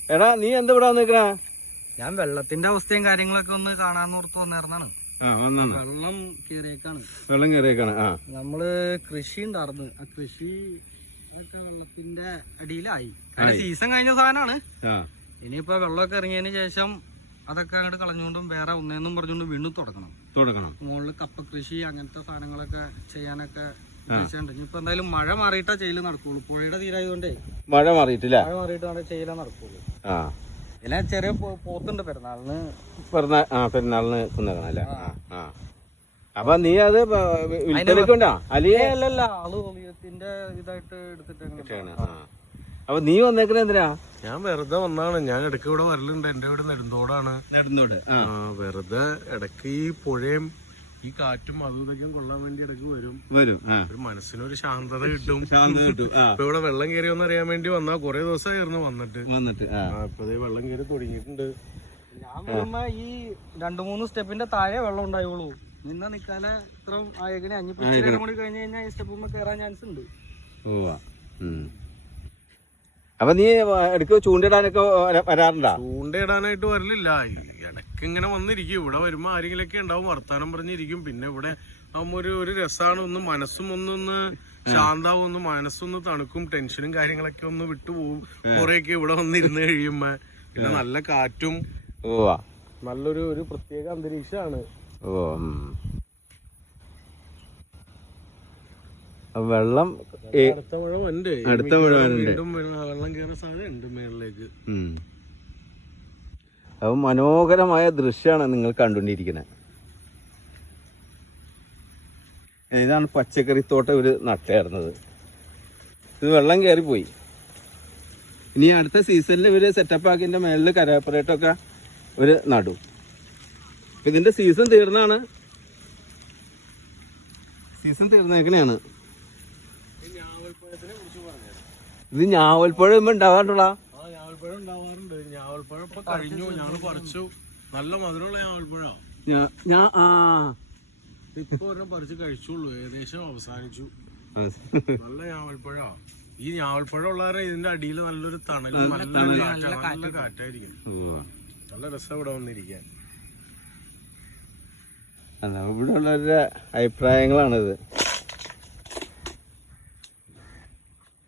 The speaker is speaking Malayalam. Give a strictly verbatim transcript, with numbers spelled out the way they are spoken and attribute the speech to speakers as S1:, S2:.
S1: എടാ നീ എന്താ ഇവിടെ വന്നിക്കണ?
S2: ഞാൻ വെള്ളത്തിന്റെ അവസ്ഥയും കാര്യങ്ങളൊക്കെ ഒന്ന് കാണാന്ന് ഓർത്ത് വന്നേർന്നാണ്. വെള്ളം കേറിയേക്കാണ്.
S1: വെള്ളം കേറിയേക്കാണ്. ആ
S2: നമ്മള് കൃഷി ഉണ്ടായിരുന്നു. ആ കൃഷി അതൊക്കെ വെള്ളത്തിന്റെ അടിയിലായി. അതിന്റെ സീസൺ കഴിഞ്ഞ സാധനമാണ്. ഇനിയിപ്പോ വെള്ളമൊക്കെ ഇറങ്ങിയതിന് ശേഷം അതൊക്കെ അങ്ങോട്ട് കളഞ്ഞുകൊണ്ടും വേറെ ഒന്നേന്നും പറഞ്ഞുകൊണ്ട് വീണ്ടും തുടങ്ങണം തുടങ്ങണം മുകളിൽ കപ്പ കൃഷി അങ്ങനത്തെ സാധനങ്ങളൊക്കെ ചെയ്യാനൊക്കെ ഇനിയിപ്പോ എന്തായാലും മഴ മാറിയിട്ടാ ചെയ്യല് നടക്കുള്ളൂ. പുഴയുടെ തീരായതുകൊണ്ടേ
S1: മഴ മാറിയിട്ടില്ല.
S2: മഴ മാറിയിട്ട് ചെയ്യല നടക്കുള്ളൂ. പിന്നെ ചെറിയ പോത്തുണ്ട് പെരുന്നാളിന്.
S1: പെരുന്നാളിന് കുന്നകണല്ലേ? അപ്പൊ നീ അത് വിൽപ്പനക്കുണ്ടോ?
S2: അല്ലല്ല ആള് ഒളിയത്തിന്റെ ഇതായിട്ട് എടുത്തിട്ട്.
S1: അപ്പൊ നീ വന്നേക്കണ എന്തിനാ?
S3: ഞാൻ വെറുതെ വന്നാണ്. ഞാൻ ഇടയ്ക്ക് ഇവിടെ വരലുണ്ട്. എന്റെ വീട് നെടുന്തോടാണ്.
S1: നെടുന്തോട്.
S3: വെറുതെ ഇടയ്ക്ക് ഈ പുഴയും ഈ കാറ്റും അതും ഇതൊക്കെയും കൊള്ളാൻ വേണ്ടി ഇടയ്ക്ക് വരും വരും ഒരു മനസ്സിനൊരു ശാന്തത കിട്ടും. ശാന്തത കിട്ടും. ഇപ്പൊ ഇവിടെ വെള്ളം കയറിയോന്ന് അറിയാൻ വേണ്ടി വന്നാ കൊറേ ദിവസമായിരുന്നു വന്നിട്ട് വന്നിട്ട് ഇപ്പൊ വെള്ളം കയറി തുടങ്ങിയിട്ടുണ്ട്.
S2: ഞാൻ വരുമ്പോ ഈ രണ്ടു മൂന്ന് സ്റ്റെപ്പിന്റെ താഴെ വെള്ളം ഉണ്ടായുള്ളൂ. നിന്ന നിക്കാനെ ഇത്ര ആയകനെ അഞ്ഞിപ്പോ കൂടി കഴിഞ്ഞ് കഴിഞ്ഞാൽ ഈ സ്റ്റെപ്പ് കയറാൻ ചാൻസ് ഉണ്ട്.
S1: അപ്പൊ നീ ഇടയ്ക്ക് ചൂണ്ടയിടാനൊക്കെ വരാറുണ്ടോ?
S3: ചൂണ്ടയിടാനായിട്ട് വരലില്ല. ഇടയ്ക്ക് ഇങ്ങനെ വന്നിരിക്കും. ഇവിടെ വരുമ്പോ ആരെങ്കിലൊക്കെ ഉണ്ടാവും, വർത്താനം പറഞ്ഞിരിക്കും. പിന്നെ ഇവിടെ ആകുമ്പോ ഒരു ഒരു രസമാണ്. ഒന്ന് മനസ്സും ഒന്നൊന്ന് ശാന്താവും, ഒന്ന് മനസ്സൊന്ന് തണുക്കും, ടെൻഷനും കാര്യങ്ങളൊക്കെ ഒന്ന് വിട്ടുപോകും. കുറെയൊക്കെ ഇവിടെ വന്നിരുന്ന് കഴിയുമ്പോ പിന്നെ നല്ല കാറ്റും നല്ലൊരു ഒരു പ്രത്യേക അന്തരീക്ഷമാണ്.
S1: വെള്ളം
S3: അടുത്ത മഴ ഉണ്ട്.
S1: അടുത്ത മഴ
S3: വെള്ളം കയറുന്ന സാധ്യത ഉണ്ട് മേളിലേക്ക്.
S1: അത് മനോഹരമായ ദൃശ്യമാണ് നിങ്ങൾ കണ്ടുകൊണ്ടിരിക്കുന്നത്. ഇതാണ് പച്ചക്കറിത്തോട്ടം ഒരു നട്ടായിരുന്നത്. ഇത് വെള്ളം കയറിപ്പോയി. ഇനി അടുത്ത സീസണിൽ ഇവര് സെറ്റപ്പ് ആക്കിന്റെ മേളിൽ കരാപ്പറേറ്റൊക്കെ ഒരു നടും. ഇതിന്റെ സീസൺ തീർന്നാണ്. സീസൺ തീർന്നേക്കണെയാണ്. ഇത് ഞാവൽപ്പഴം ഉണ്ടാവാറുള്ള
S3: ഞാവൽപ്പഴം ഉണ്ടാവാറുണ്ട്. ഞാവൽപ്പഴം ഇപ്പൊ കഴിഞ്ഞു. ഞങ്ങള് പറിച്ചു. നല്ല മധുരമുള്ള ഞാവൽപ്പഴം. ഇപ്പൊ ഒരെണ്ണം പറിച്ച് കഴിച്ചുള്ളൂ. ഏകദേശം അവസാനിച്ചു. നല്ല ഞാവൽപ്പഴാ. ഈ ഞാവൽപ്പഴം ഉള്ളവരെ ഇതിന്റെ അടിയിൽ നല്ലൊരു തണലും നല്ല കാറ്റായിരിക്കും. നല്ല രസം ഇവിടെ വന്നിരിക്കാൻ.
S1: ഇവിടെ ഉള്ളവരുടെ അഭിപ്രായങ്ങളാണിത്.